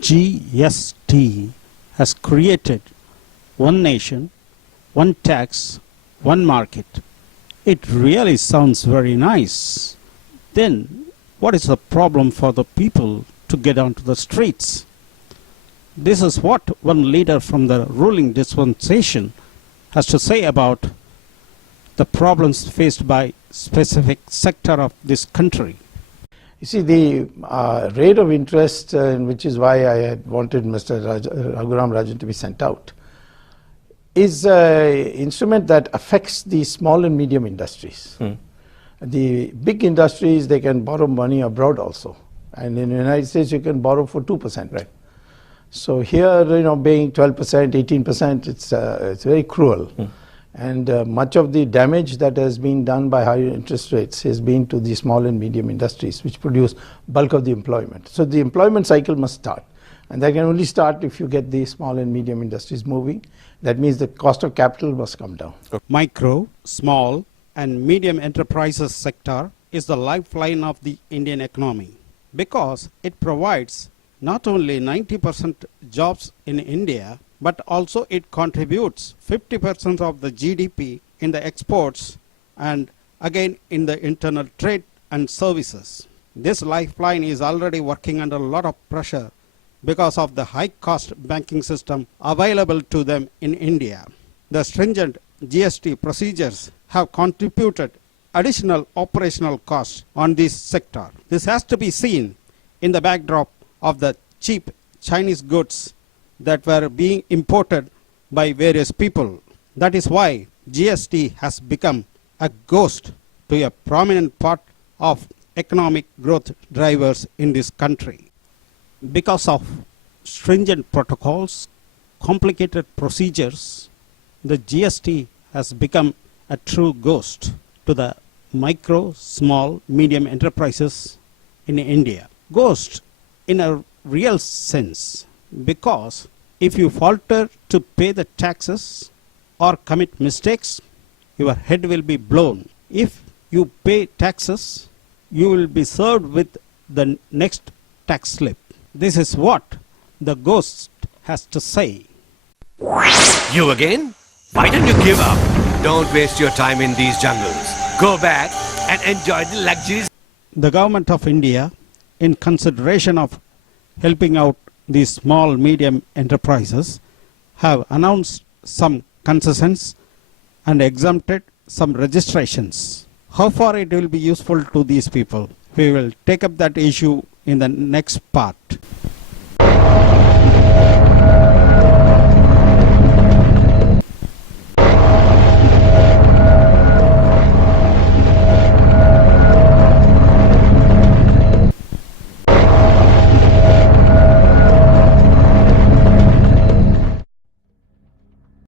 GST has created one nation, one tax, one market. It really sounds very nice. Then, what is the problem for the people to get onto the streets? This is what one leader from the ruling dispensation has to say about the problems faced by specific sector of this country. You see, the rate of interest, which is why I had wanted Mr. Raghuram Rajan to be sent out, is an instrument that affects the small and medium industries. The big industries, they can borrow money abroad also. And in the United States, you can borrow for 2%. Right. So here, being 12%, 18%, it's very cruel. And much of the damage that has been done by higher interest rates has been to the small and medium industries, which produce bulk of the employment. So the employment cycle must start. And that can only start if you get the small and medium industries moving. That means the cost of capital must come down. Micro, small and medium enterprises sector is the lifeline of the Indian economy because it provides not only 90% jobs in India, but also it contributes 50% of the GDP in the exports and again in the internal trade and services. This lifeline is already working under a lot of pressure because of the high cost banking system available to them in India. The stringent GST procedures have contributed additional operational costs on this sector. This has to be seen in the backdrop of the cheap Chinese goods that were being imported by various people. That is why GST has become a ghost to a prominent part of economic growth drivers in this country. Because of stringent protocols, complicated procedures, the GST has become a true ghost to the micro, small, medium enterprises in India. Ghost in a real sense, because if you falter to pay the taxes or commit mistakes, your head will be blown. If you pay taxes, you will be served with the next tax slip. This is what the ghost has to say. You again? Why don't you give up? Don't waste your time in these jungles. Go back and enjoy the luxuries. The government of India, in consideration of helping out these small medium enterprises, have announced some concessions and exempted some registrations. How far it will be useful to these people? We will take up that issue in the next part.